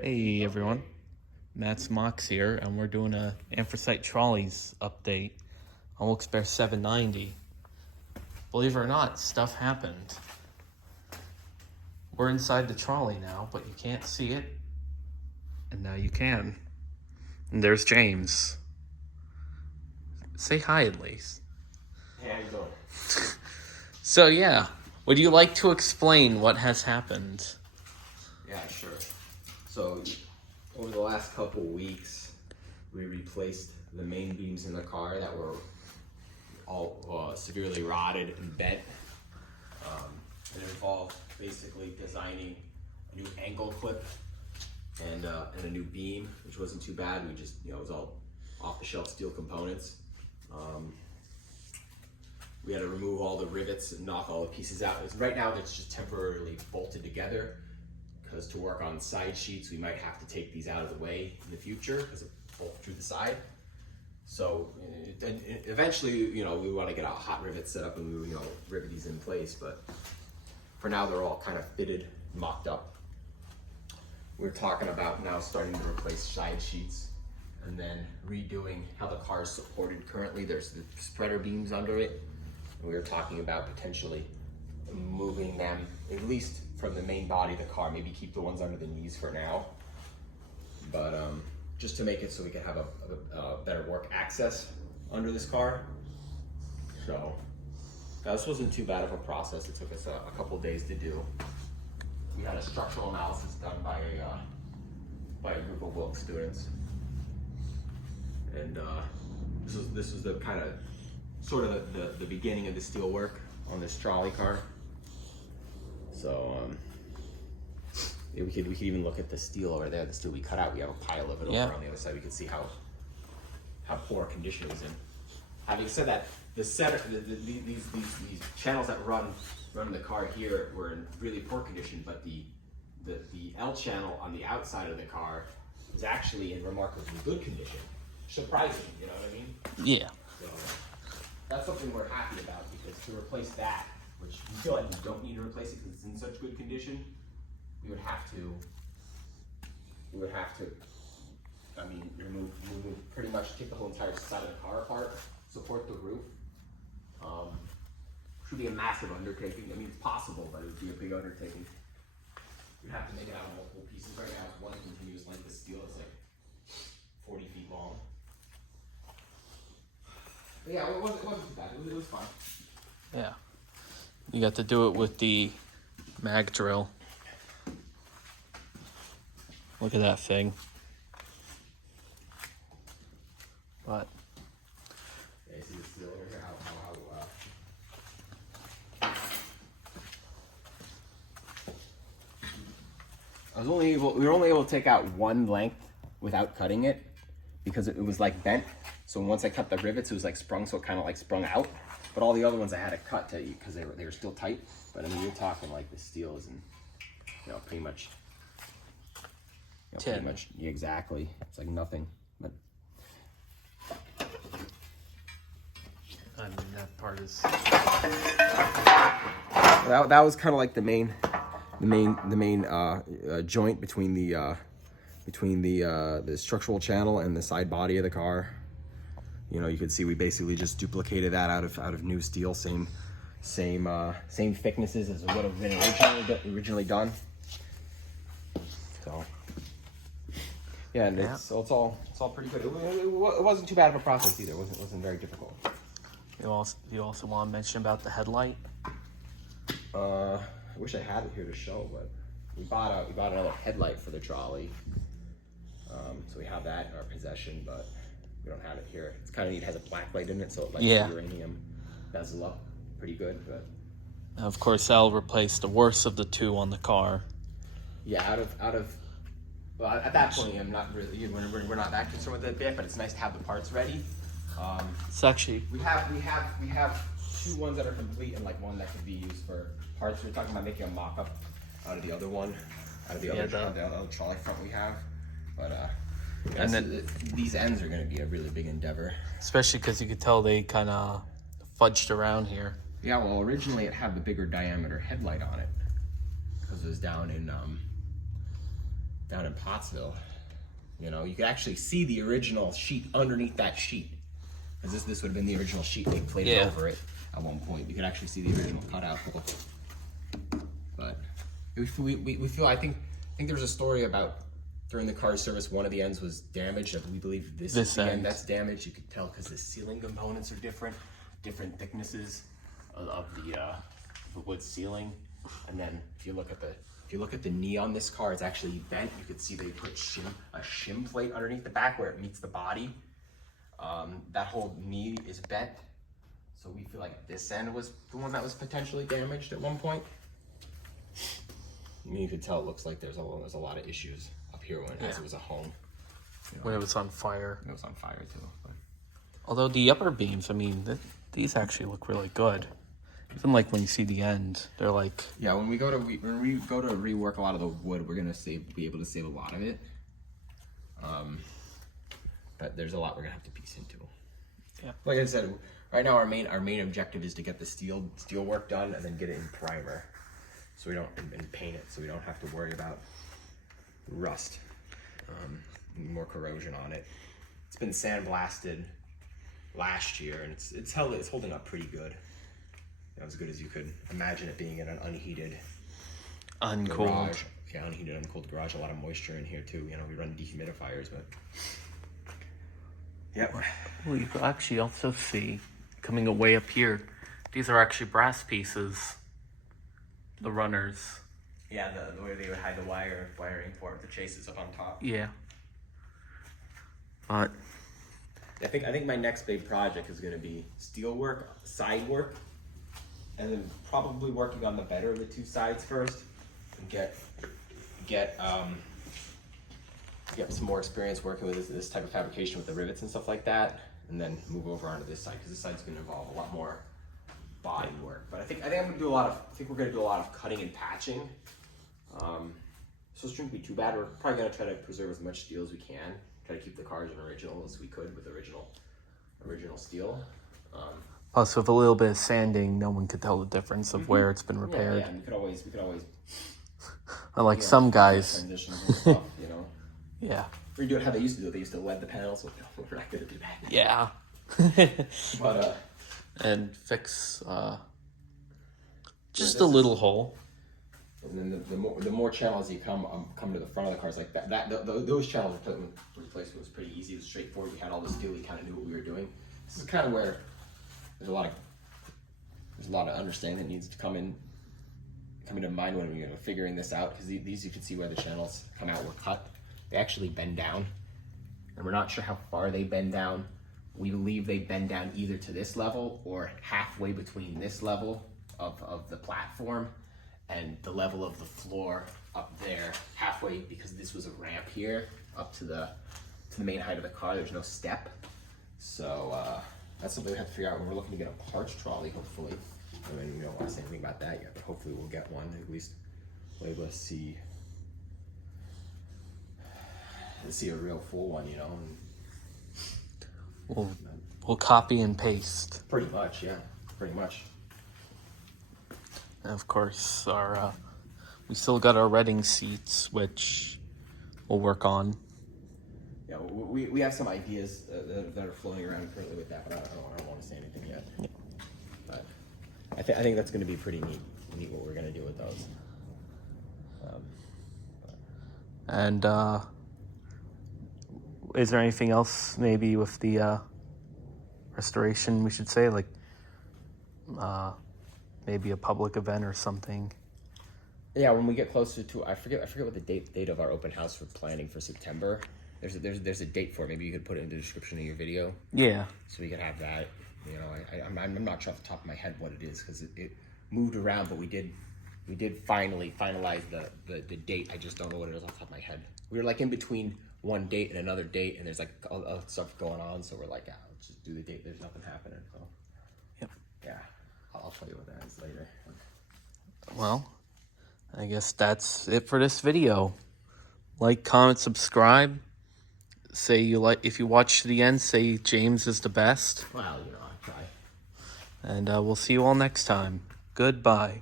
Hey everyone, Matt's Mox here, and we're doing a anthracite trolleys update on Wilkes 790. Believe it or not, stuff happened. We're inside the trolley now, but you can't see it, and now you can. And there's James. Say hi at least. Hey, how you doing? So yeah, would you like to explain what has happened? Yeah, sure. So, over the last couple weeks, we replaced the main beams in the car that were all severely rotted and bent. It involved basically designing a new angle clip and a new beam, which wasn't too bad. We just, it was all off-the-shelf steel components. We had to remove all the rivets and knock all the pieces out. Right now, it's just temporarily bolted together, because to work on side sheets, we might have to take these out of the way in the future because it bolt through the side. So eventually, we want to get a hot rivet set up and we, rivet these in place. But for now, they're all kind of fitted, mocked up. We're talking about now starting to replace side sheets and then redoing how the car is supported currently. There's the spreader beams under it. And we were talking about potentially moving them at least from the main body of the car, maybe keep the ones under the knees for now, but just to make it so we can have a better work access under this car. So this wasn't too bad of a process. It took us a couple days to do. We had a structural analysis done by a group of Wilkes students, and this was the kind of sort of the beginning of the steel work on this trolley car. So we could even look at the steel over there, the steel we cut out. We have a pile of it over on the other side. We can see how poor condition it was in. Having said that, these channels that run the car here were in really poor condition, but the L channel on the outside of the car is actually in remarkably good condition. Surprising, you know what I mean? Yeah. So that's something we're happy about, because to replace that, which we feel like we don't need to replace it because it's in such good condition, we would have to, remove pretty much, take the whole entire side of the car apart, support the roof. Should be a massive undertaking. I mean, it's possible, but it would be a big undertaking. We'd have to make it out of multiple pieces. Right now, it's one continuous length of steel. It's like 40 feet long. But yeah, it wasn't too bad. It was fine. Yeah. You got to do it with the mag drill. Look at that thing. But yeah, you see the steel over here? We were only able to take out one length without cutting it, because it was like bent. So once I cut the rivets, it was like sprung, so it kind of like sprung out. But all the other ones I had to cut because they were still tight. But I mean, you're talking like the steel is in, pretty much. Pretty much, yeah, exactly. It's like nothing. But I mean, that part is. that was kind of like the main joint between the structural channel and the side body of the car. You could see we basically just duplicated that out of new steel, same thicknesses as what have been originally done. So yeah, and it's all pretty good. It wasn't too bad of a process either. It wasn't very difficult. You also want to mention about the headlight? I wish I had it here to show, but we bought another headlight for the trolley. So we have that in our possession, but we don't have it here. It's kind of neat. It has a black light in it, so it lights the uranium bezel up pretty good. But of course, that'll replace the worst of the two on the car. Yeah, well, at that point, I'm not really. We're not that concerned with it yet, but it's nice to have the parts ready. It's actually we have two ones that are complete and like one that could be used for parts. We're talking about making a mock-up out of the other one, out of the other trolley front we have, but and then these ends are going to be a really big endeavor. Especially because you could tell they kind of fudged around here. Yeah, well, originally it had the bigger diameter headlight on it because it was down in down in Pottsville. You know, you could actually see the original sheet underneath that sheet. Because this would have been the original sheet. They plated over it at one point. You could actually see the original cutout. But we feel, I think there's a story about during the car service, one of the ends was damaged. We believe this is the end that's damaged. You could tell because the ceiling components are different thicknesses of the wood ceiling. And then if you look at the knee on this car, it's actually bent. You could see they put a shim plate underneath the back where it meets the body. That whole knee is bent. So we feel like this end was the one that was potentially damaged at one point. I mean, you could tell it looks like there's a lot of issues up here as it was a home. You know, when it was on fire. It was on fire too. But. Although the upper beams, I mean, these actually look really good. Even like when you see the end, they're like... Yeah, when we go to rework a lot of the wood, we're gonna be able to save a lot of it. But there's a lot we're gonna have to piece into. Yeah. Like I said, right now our main objective is to get the steel work done and then get it in primer, so we don't and paint it, so we don't have to worry about rust, more corrosion on it. It's been sandblasted last year, and it's holding up pretty good. As good as you could imagine it being in an unheated, uncooled garage. Yeah, unheated, uncooled garage. A lot of moisture in here too. You know, we run dehumidifiers, but yep. Well, you can actually also see coming away up here. These are actually brass pieces. The runners. Yeah, the way they would hide the wiring for the chases up on top. Yeah. But I think my next big project is going to be steel work, side work. And then probably working on the better of the two sides first, and get some more experience working with this type of fabrication with the rivets and stuff like that, and then move over onto this side because this side's going to involve a lot more body work. But I think we're going to do a lot of cutting and patching. So it shouldn't be too bad. We're probably going to try to preserve as much steel as we can. Try to keep the cars in original as we could with original steel. plus with a little bit of sanding, no one could tell the difference of where it's been repaired. Yeah, and we could always Unlike some guys. Transitions and stuff, you know. Yeah. Redo it how they used to do it. They used to lead the panels. So we're not gonna do that. Yeah. But and fix just a little hole. And then the more channels you come to the front of the cars, like those channels replacement was pretty easy. It was straightforward. We had all the steel. We kind of knew what we were doing. This is kind of where there's a lot of understanding that needs to come into mind when we're figuring this out, because these you can see where the channels come out were cut. They actually bend down, and we're not sure how far they bend down. We believe they bend down either to this level or halfway between this level of the platform and the level of the floor up there, halfway, because this was a ramp here up to the main height of the car. There's no step, so that's something we have to figure out when we're looking to get a parts trolley, hopefully. I mean, we don't want to say anything about that yet, but hopefully we'll get one. At least we'll be able to see a real full one, you know. And we'll copy and paste. Pretty much, yeah, pretty much. And of course, we still got our Reading seats, which we'll work on. Yeah, we have some ideas that are floating around currently with that, but I don't want to say anything yet. Yeah. But I think that's going to be pretty neat what we're going to do with those. And is there anything else maybe with the restoration we should say, like maybe a public event or something? Yeah, when we get closer to, I forget what the date of our open house for planning for September. There's a date for it. Maybe you could put it in the description of your video. Yeah. So we could have that. You know, I'm not sure off the top of my head what it is, because it moved around, but we did finally finalize the date. I just don't know what it is off the top of my head. We were like in between one date and another date, and there's like all stuff going on, so we're like, let's just do the date. There's nothing happening. So. Yep. Yeah, I'll tell you what that is later. Well, I guess that's it for this video. Like, comment, subscribe. Say you like, if you watch to the end, say James is the best. Well, you know, I try. And we'll see you all next time. Goodbye.